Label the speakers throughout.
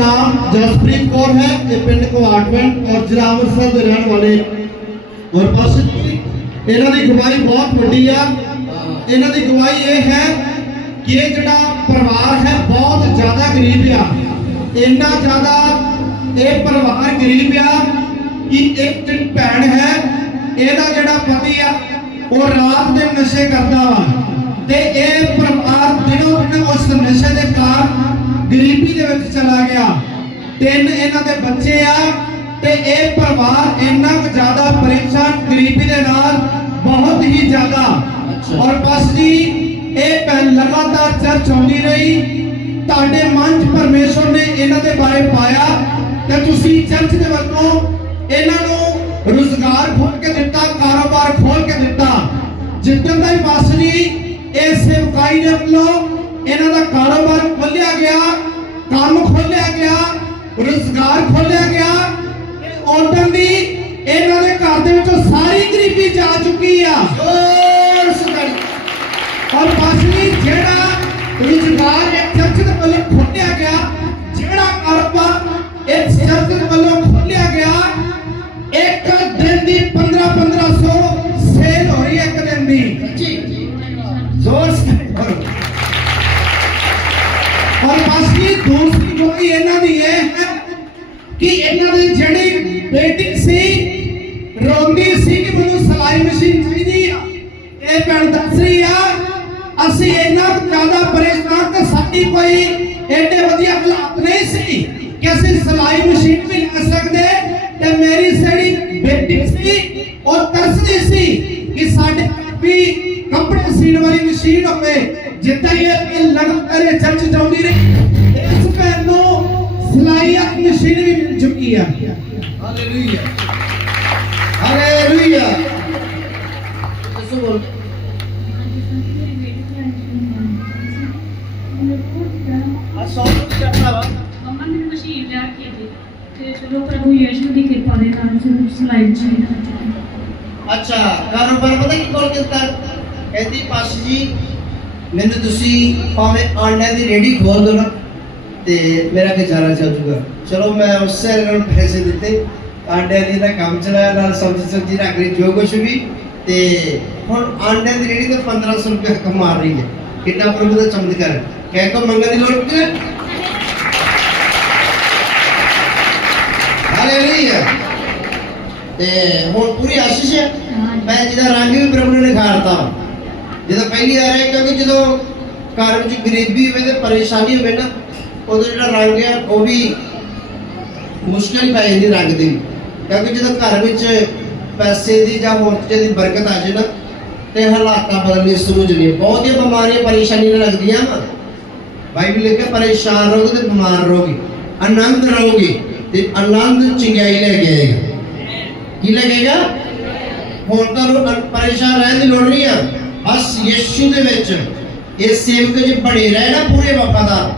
Speaker 1: ਨਾਮ ਜਸਪ੍ਰੀਤ ਕੌਰ ਹੈ ਇਹ ਪਿੰਡ ਕੁਆਟਵਿੰਡ ਔਰ ਜ਼ਿਲ੍ਹਾ ਅੰਮ੍ਰਿਤਸਰ ਦੇ ਰਹਿਣ ਵਾਲੇ ਔਰ ਜੀ, ਇਹਨਾਂ ਦੀ ਗਵਾਹੀ ਬਹੁਤ ਵੱਡੀ ਆ। ਇਹਨਾਂ ਦੀ ਗਵਾਹੀ ਇਹ ਹੈ ਕਿ ਇਹ ਜਿਹੜਾ ਪਰਿਵਾਰ ਹੈ ਬਹੁਤ ਜ਼ਿਆਦਾ ਗਰੀਬ ਆ। ਇੰਨਾ ਜ਼ਿਆਦਾ ਇਹ ਪਰਿਵਾਰ ਗਰੀਬ ਆ ਕਿ ਇੱਕ ਜਿਹੜੀ ਭੈਣ ਹੈ ਇਹਦਾ ਜਿਹੜਾ ਪਤੀ ਆ ਉਹ ਰਾਤ ਦੇ ਨਸ਼ੇ ਕਰਦਾ ਵਾ। ਤੇ ਇਹ ਪਰਿਵਾਰ ਦਿਨੋਂ ਦਿਨ ਉਸ ਨਸ਼ੇ ਦੇ ਕਾਰਨ ਗਰੀਬੀ ਦੇ ਵਿੱਚ ਚਲਾ ਗਿਆ। ਤਿੰਨ ਇਹਨਾਂ ਦੇ ਬੱਚੇ ਆ ਤੇ ਇਹ ਪਰਿਵਾਰ ਇੰਨਾ ਕੁ ਜ਼ਿਆਦਾ ਪਰੇਸ਼ਾਨ ਗਰੀਬੀ ਦੇ ਨਾਲ ਬਹੁਤ ਹੀ ਜ਼ਿਆਦਾ। ਔਰ ਬਸ ਜੀ ਇਹ ਭੈਣ ਲਗਾਤਾਰ ਚਰਚ ਆਉਂਦੀ ਰਹੀ। ਤੁਹਾਡੇ ਮਨ 'ਚ ਪਰਮੇਸ਼ਵਰ ਨੇ ਇਹਨਾਂ ਦੇ ਬਾਰੇ ਪਾਇਆ ਤੇ ਤੁਸੀਂ ਚਰਚ ਦੇ ਵੱਲੋਂ ਇਹਨਾਂ ਨੂੰ ਰੁਜ਼ਗਾਰ ਖੋਲ ਕੇ ਦਿੱਤਾ ਕਾਰੋਬਾਰ ਖੋਲ ਕੇ ਦਿੱਤਾ। ਜਿੱਦਣ ਦਾ ਹੀ ਬਸ ਜੀ ਇਹ ਸੇਵਕਾਈ ਦੇ ਵੱਲੋਂ ਇਹਨਾਂ ਦਾ ਕਾਰੋਬਾਰ ਖੋਲਿਆ ਗਿਆ ਕੰਮ ਖੋਲਿਆ ਗਿਆ ਰੁਜ਼ਗਾਰ ਖੋਲਿਆ ਗਿਆ ਔਰਤਾਂ ਦੀ ਔਰ ਬਾਸੀ ਦੂਸਰੀ ਗੋਲੀ ਇਹਨਾਂ ਦੀ ਹੈ ਕਿ ਇਹਨਾਂ ਦੀ ਜਿਹੜੀ ਬੇਟੀ ਸੀ ਰੋਂਦੀ ਸੀ ਕਿ ਮੈਨੂੰ ਸਲਾਈ ਮਸ਼ੀਨ ਚਾਹੀਦੀ ਆ ਇਹ ਭੈਣ ਦੱਸ ਰਹੀ ਆ ਅਸੀਂ ਇੰਨਾ ਜ਼ਿਆਦਾ ਪਰੇਸ਼ਾਨ ਤੇ ਸਾਡੀ ਕੋਈ ਐਡੇ ਵਧੀਆ ਹਾਲਾਤ ਨਹੀਂ ਸੀ ਕਿ ਅਸੀਂ ਸਲਾਈ ਮਸ਼ੀਨ ਵੀ ਲੈ ਸਕਦੇ ਤੇ ਮੇਰੀ ਜਿਹੜੀ ਬੇਟੀ ਸੀ ਉਹ ਤਰਸਦੀ ਸੀ ਕਿ ਸਾਡੇ ਵੀ ਕੱਪੜੇ ਸੀਣ ਵਾਲੀ ਮਸ਼ੀਨ ਹੋਵੇ ਜਿੱਦਾਂ ਹੀ ਇਹ ਲਗਾਤਾਰ ਇਹ ਚਰਚ ਚਾਉਂਦੀ ਰਹੀ ਇਸ ਭੈਣ ਨੂੰ ਸਲਾਈ ਵਾਲੀ ਮਸ਼ੀਨ ਵੀ ਮਿਲ ਚੁੱਕੀ ਆ
Speaker 2: ਹਾਲੇਲੂਇਆ ਹਾਲੇਲੂਇਆ ਦੱਸੋ ਬੋਲ ਆ ਸੌ ਕਰਨਾ ਮੈਨੂੰ ਤੁਸੀਂ ਭਾਵੇਂ ਆਂਡਿਆਂ ਦੀ ਰੇੜੀ ਖੋਲ ਦੋ ਨਾ ਤੇ ਮੇਰਾ ਗੁਜ਼ਾਰਾ ਚੱਲ ਜੂਗਾ। ਚਲੋ ਮੈਂ ਉਸੇ ਨਾਲ ਪੈਸੇ ਦਿੱਤੇ। ਆਂਡਿਆਂ ਦੀ ਦਾ ਕੰਮ ਚਲਾਇਆ ਨਾਲ ਸਬਜ਼ੀ ਸਬਜ਼ੀ ਰੱਖ ਲਈ ਜੋ ਕੁਛ ਵੀ। ਤੇ ਹੁਣ ਆਂਡਿਆਂ ਦੀ ਰੇੜੀ ਤੇ 1500 ਰੁਪਏ ਕਮਾ ਰਹੀ ਹੈ। ਕਿੰਨਾ ਪ੍ਰਭੂ ਦਾ ਚਮਤਕਾਰ ਕਹਿ ਕੋ ਮੰਗਣ ਦੀ ਲੋੜ ਨਹੀਂ ਹਾਲੇਲੂਇਆ ਤੇ ਹੁਣ ਪੂਰੀ ਆਸ਼ੀਸ਼ ਹੈ। ਮੈਂ ਜਿਹਦਾ ਰੰਗ ਵੀ ਪ੍ਰਭੂ ਨੇ ਨਿਖਾਰਤਾ। ਜਦੋਂ ਪਹਿਲੀ ਆ ਰਿਹਾ ਕਿਉਂਕਿ ਜਦੋਂ ਘਰ ਵਿੱਚ ਗਰੀਬੀ ਹੋਵੇ ਤੇ ਪਰੇਸ਼ਾਨੀ ਹੋਵੇ ਨਾ, ਉਦੋਂ ਜਿਹੜਾ ਰੰਗ ਹੈ ਉਹ ਵੀ ਮੁਸ਼ਕਲ ਪੈ ਜਾਂਦੀ ਰੰਗ ਦੀ। ਕਿਉਂਕਿ ਜਦੋਂ ਘਰ ਵਿੱਚ ਪੈਸੇ ਦੀ ਜਾਂ ਹੋਰ ਦੀ ਬਰਕਤ ਆ ਜਾਏ ਨਾ, ਤੇ ਹਾਲਾਤਾਂ ਬਦਲਣੇ ਸ਼ੁਰੂ ਹੋ ਜਾਂਦੀਆਂ। ਬਹੁਤੀਆਂ ਬਿਮਾਰੀਆਂ, ਪਰੇਸ਼ਾਨੀਆਂ ਲੱਗਦੀਆਂ ਵਾ। ਬਾਈਬਲ ਲਿਖਿਆ, ਪਰੇਸ਼ਾਨ ਰਹੋਗੇ ਤੇ ਬਿਮਾਰ ਰਹੋਗੇ। ਆਨੰਦ ਰਹੋਗੇ ਤੇ ਆਨੰਦ ਚੰਗਿਆਈ ਲੈ ਕੇ ਆਏਗਾ। ਕੀ ਲੱਗੇਗਾ ਹੁਣ ਤਾਂ ਪਰੇਸ਼ਾਨ ਰਹਿਣ ਦੀ ਲੋੜ ਨਹੀਂ ਆ। ਬਸ ਯਿਸੂ ਦੇ ਵਿੱਚ ਇਹ ਸੇਵਕ ਜੀ ਬਣੇ ਰਹੇ ਨਾ ਪੂਰੇ ਵਫਾਦਾਰ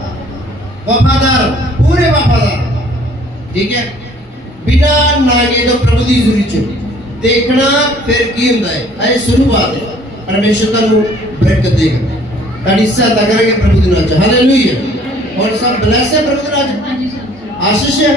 Speaker 2: ਵਫਾਦਾਰ ਪੂਰੇ ਵਫਾਦਾਰ ਠੀਕ ਹੈ ਬਿਨਾ ਨਾਗੇ ਤੋਂ ਪ੍ਰਭੂ ਦੀ ਜ਼ਰੂਰੀ ਚ ਦੇਖਣਾ ਫਿਰ ਕੀ ਹੁੰਦਾ ਹੈ ਇਹ ਸ਼ੁਰੂਆਤ ਹੈ ਪਰਮੇਸ਼ਰ ਤੁਹਾਨੂੰ ਬਰਕਤ ਦੇਗਾ ਤੁਹਾਡੀ ਸਹਾਇਤਾ ਕਰਾਂਗੇ ਪ੍ਰਭੂ ਦੇ ਨਾਮ ਚ ਹਾਲੇਲੂਇਆ ਹੁਣ ਸਭ ਬਲੈਸ ਹੈ ਪ੍ਰਭੂ ਦੇ ਨਾਮ ਚ
Speaker 3: ਹਾਂਜੀ ਸਰ
Speaker 2: ਆਸ਼ੀਸ਼ ਹੈ